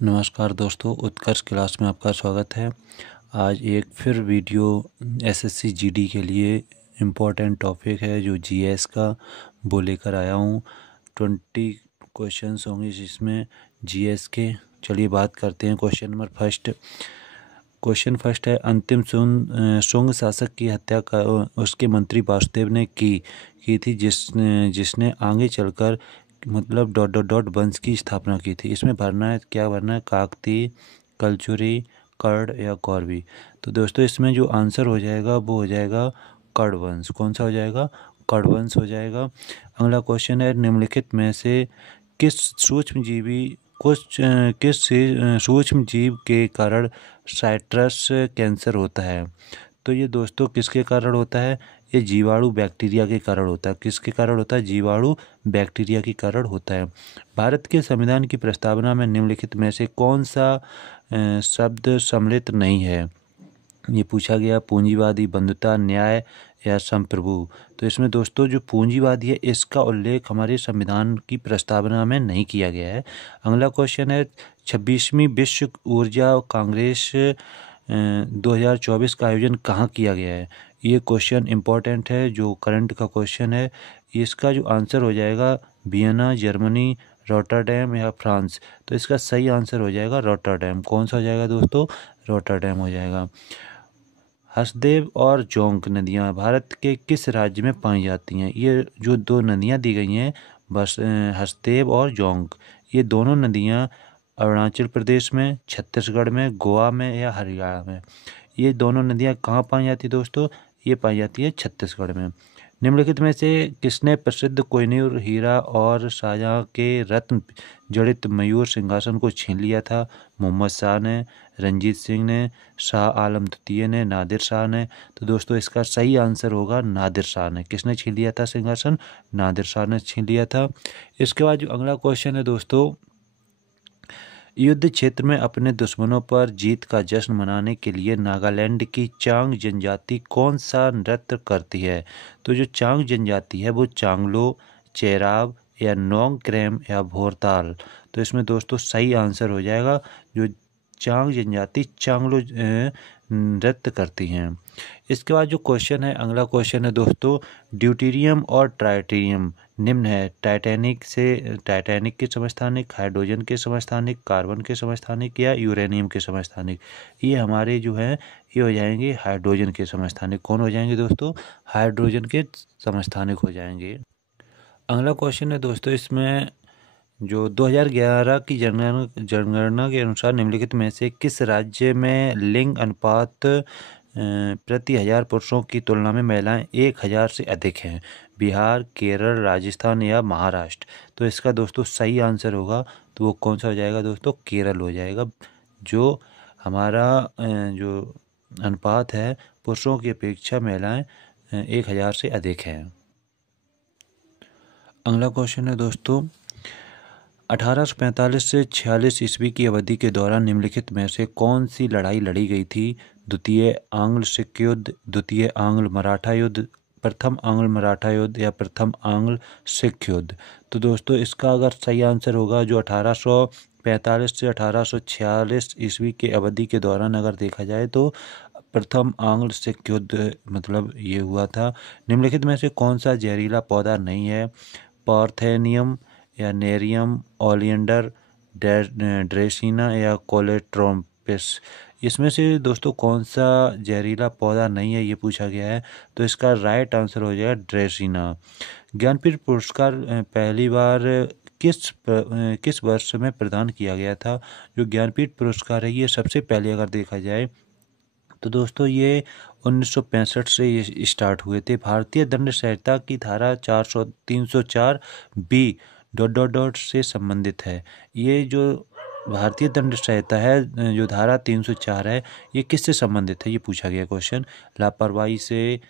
नमस्कार दोस्तों, उत्कर्ष क्लास में आपका स्वागत है। आज एक फिर वीडियो एसएससी जीडी के लिए इम्पोर्टेंट टॉपिक है जो जीएस का वो लेकर आया हूँ। 20 क्वेश्चंस होंगे जिसमें जीएस के। चलिए बात करते हैं। क्वेश्चन फर्स्ट है, अंतिम शुंग शासक की हत्या का उसके मंत्री वासुदेव ने की थी जिसने आगे चलकर मतलब डॉट डॉट डॉट वंश की स्थापना की थी। इसमें भरना है, क्या भरना है? काकतीय, कलचुरी, कर्ण या कौरवी। तो दोस्तों इसमें जो आंसर हो जाएगा वो हो जाएगा कर्ण वंश। कौन सा हो जाएगा? कर्ण वंश हो जाएगा। अगला क्वेश्चन है, निम्नलिखित में से किस सूक्ष्म जीव के कारण साइट्रस कैंसर होता है? तो ये दोस्तों किसके कारण होता है? ये जीवाणु बैक्टीरिया के कारण होता है। किसके कारण होता है? जीवाणु बैक्टीरिया के कारण होता है। भारत के संविधान की प्रस्तावना में निम्नलिखित में से कौन सा शब्द सम्मिलित नहीं है? ये पूछा गया। पूंजीवादी, बंधुता, न्याय या संप्रभु। तो इसमें दोस्तों जो पूंजीवादी है इसका उल्लेख हमारे संविधान की प्रस्तावना में नहीं किया गया है। अगला क्वेश्चन है, 26वीं विश्व ऊर्जा कांग्रेस 2024 का आयोजन कहाँ किया गया है? ये क्वेश्चन इम्पोर्टेंट है, जो करंट का क्वेश्चन है। इसका जो आंसर हो जाएगा वियना, जर्मनी, रॉटरडैम या फ्रांस। तो इसका सही आंसर हो जाएगा रॉटरडैम। कौन सा हो जाएगा दोस्तों? रॉटरडैम हो जाएगा। हसदेव और जोंक नदियाँ भारत के किस राज्य में पाई जाती हैं? ये जो दो नदियाँ दी गई हैं बस हसदेव और जोंक, ये दोनों नदियाँ अरुणाचल प्रदेश में, छत्तीसगढ़ में, गोवा में या हरियाणा में। ये दोनों नदियाँ कहाँ पाई जाती है दोस्तों? ये पाई जाती है छत्तीसगढ़ में। निम्नलिखित में से किसने प्रसिद्ध कोहिनूर हीरा और शाहजहाँ के रत्न जड़ित मयूर सिंहासन को छीन लिया था? मोहम्मद शाह ने, रंजीत सिंह ने, शाह आलम द्वितीय ने, नादिर शाह ने। तो दोस्तों इसका सही आंसर होगा नादिर शाह ने। किसने छीन लिया था सिंहासन? नादिर शाह ने छीन लिया था। इसके बाद जो अगला क्वेश्चन है दोस्तों, युद्ध क्षेत्र में अपने दुश्मनों पर जीत का जश्न मनाने के लिए नागालैंड की चांग जनजाति कौन सा नृत्य करती है? तो जो चांग जनजाति है वो चांगलो, चेराव या नोंगक्रेम या भोरताल। तो इसमें दोस्तों सही आंसर हो जाएगा जो चांग जनजाति चांगलो नृत्य करती हैं। इसके बाद जो क्वेश्चन है, अगला क्वेश्चन है दोस्तों, ड्यूटेरियम और ट्राइटेरियम निम्न है टाइटैनिक के समस्थानिक, हाइड्रोजन के समस्थानिक, कार्बन के समस्थानिक या यूरेनियम के समस्थानिक। ये हमारे जो है ये हो जाएंगे हाइड्रोजन के समस्थानिक। कौन हो जाएंगे दोस्तों? हाइड्रोजन के समस्थानिक हो जाएंगे। अगला क्वेश्चन है दोस्तों, इसमें जो 2011 की जनगणना के अनुसार निम्नलिखित में से किस राज्य में लिंग अनुपात प्रति 1000 पुरुषों की तुलना में महिलाएं 1000 से अधिक हैं? बिहार, केरल, राजस्थान या महाराष्ट्र। तो इसका दोस्तों सही आंसर होगा तो वो कौन सा हो जाएगा दोस्तों? केरल हो जाएगा। जो हमारा जो अनुपात है पुरुषों की अपेक्षा महिलाएं 1000 से अधिक हैं। अगला क्वेश्चन है दोस्तों, 1845 से 46 ईस्वी की अवधि के दौरान निम्नलिखित में से कौन सी लड़ाई लड़ी गई थी? द्वितीय आंग्ल सिख युद्ध, द्वितीय आंग्ल मराठा युद्ध, प्रथम आंग्ल मराठा युद्ध या प्रथम आंग्ल सिख युद्ध। तो दोस्तों इसका अगर सही आंसर होगा जो 1845 से 1846 ईस्वी के अवधि के दौरान अगर देखा जाए तो प्रथम आंग्ल सिख युद्ध मतलब ये हुआ था। निम्नलिखित में से कौन सा जहरीला पौधा नहीं है? पार्थेनियम या नेरियम, ओलियंडर, ड्रेसिना या कोलेट्रोपिस। इसमें से दोस्तों कौन सा जहरीला पौधा नहीं है ये पूछा गया है। तो इसका राइट आंसर हो जाएगा ड्रेसिना। ज्ञानपीठ पुरस्कार पहली बार किस वर्ष में प्रदान किया गया था? जो ज्ञानपीठ पुरस्कार है ये सबसे पहले अगर देखा जाए तो दोस्तों ये 1965 से ये स्टार्ट हुए थे। भारतीय दंड संहिता की धारा 304 बी डॉट डॉट डॉट से संबंधित है। ये जो भारतीय दंड संहिता है जो धारा 304 है ये किससे संबंधित है? ये पूछा गया क्वेश्चन। लापरवाही से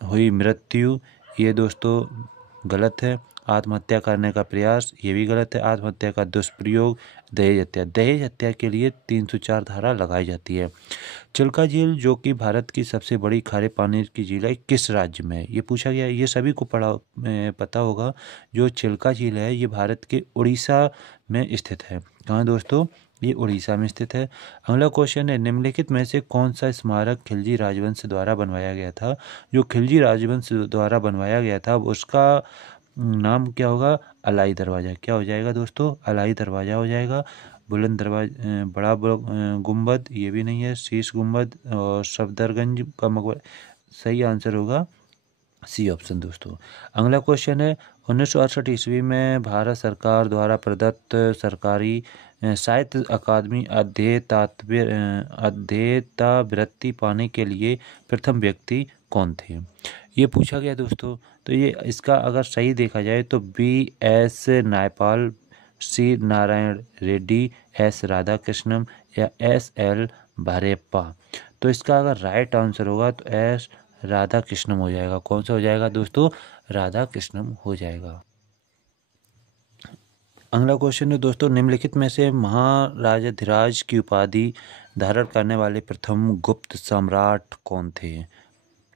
हुई मृत्यु, ये दोस्तों गलत है। आत्महत्या करने का प्रयास, ये भी गलत है। आत्महत्या का दुष्प्रयोग, दहेज हत्या के लिए 304 धारा लगाई जाती है। चिल्का झील जो कि भारत की सबसे बड़ी खारे पानी की झील है किस राज्य में है? ये पूछा गया। ये सभी को पता होगा। जो चिल्का झील है ये भारत के उड़ीसा में स्थित है। कहाँ दोस्तों, ये उड़ीसा में स्थित है। अगला क्वेश्चन है, निम्नलिखित में से कौन सा स्मारक खिलजी राजवंश द्वारा बनवाया गया था। जो खिलजी राजवंश द्वारा बनवाया गया था उसका नाम क्या होगा, अलाई दरवाज़ा। क्या हो जाएगा दोस्तों, अलाई दरवाज़ा हो जाएगा। बुलंद दरवाजा, बड़ा गुम्बद ये भी नहीं है, शीश गुम्बद और सफदरगंज का मकबरा। सही आंसर होगा सी ऑप्शन दोस्तों। अगला क्वेश्चन है, 1968 ईस्वी में भारत सरकार द्वारा प्रदत्त सरकारी साहित्य अकादमी अध्येतावृत्ति पाने के लिए प्रथम व्यक्ति कौन थे, ये पूछा गया दोस्तों। तो ये इसका अगर सही देखा जाए तो B.S. नायपाल, सी नारायण रेड्डी, एस राधाकृष्णन या S.L. भारेप्पा। तो इसका अगर राइट आंसर होगा तो एस राधा कृष्णम हो जाएगा। कौन सा हो जाएगा दोस्तों, राधा कृष्णम हो जाएगा। अगला क्वेश्चन है दोस्तों, निम्नलिखित में से महाराजाधिराज की उपाधि धारण करने वाले प्रथम गुप्त सम्राट कौन थे।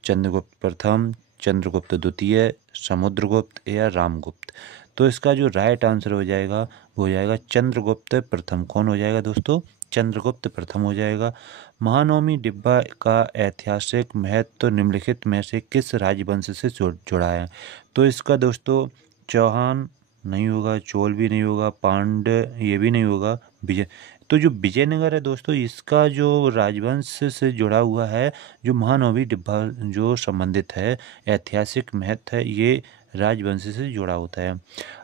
चंद्रगुप्त प्रथम, चंद्रगुप्त द्वितीय, समुद्रगुप्त या रामगुप्त। तो इसका जो राइट आंसर हो जाएगा वो हो जाएगा चंद्रगुप्त प्रथम। कौन हो जाएगा दोस्तों, चंद्रगुप्त प्रथम हो जाएगा। महानवमी डिब्बा का ऐतिहासिक महत्व निम्नलिखित में से किस राजवंश से जुड़ा है। तो इसका दोस्तों चौहान नहीं होगा, चोल भी नहीं होगा, पांड्य ये भी नहीं होगा, विजय। तो जो विजयनगर है दोस्तों, इसका जो राजवंश से जुड़ा हुआ है, जो महानवमी डिब्बा जो संबंधित है, ऐतिहासिक महत्व है, ये राजवंश से जुड़ा होता है।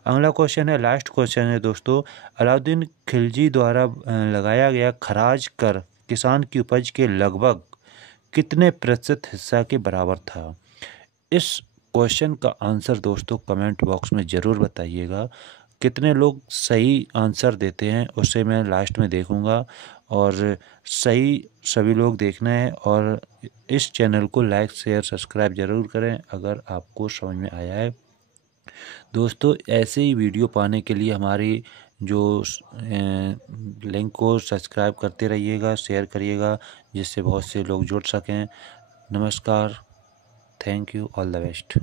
अगला क्वेश्चन है, लास्ट क्वेश्चन है दोस्तों, अलाउद्दीन खिलजी द्वारा लगाया गया खराज कर किसान की उपज के लगभग कितने प्रतिशत हिस्सा के बराबर था। इस क्वेश्चन का आंसर दोस्तों कमेंट बॉक्स में ज़रूर बताइएगा। कितने लोग सही आंसर देते हैं उसे मैं लास्ट में देखूंगा, और सही सभी लोग देखना है। और इस चैनल को लाइक शेयर सब्सक्राइब ज़रूर करें अगर आपको समझ में आया है दोस्तों। ऐसे ही वीडियो पाने के लिए हमारी जो लिंक को सब्सक्राइब करते रहिएगा, शेयर करिएगा, जिससे बहुत से लोग जुड़ सकें। नमस्कार, thank you, all the best.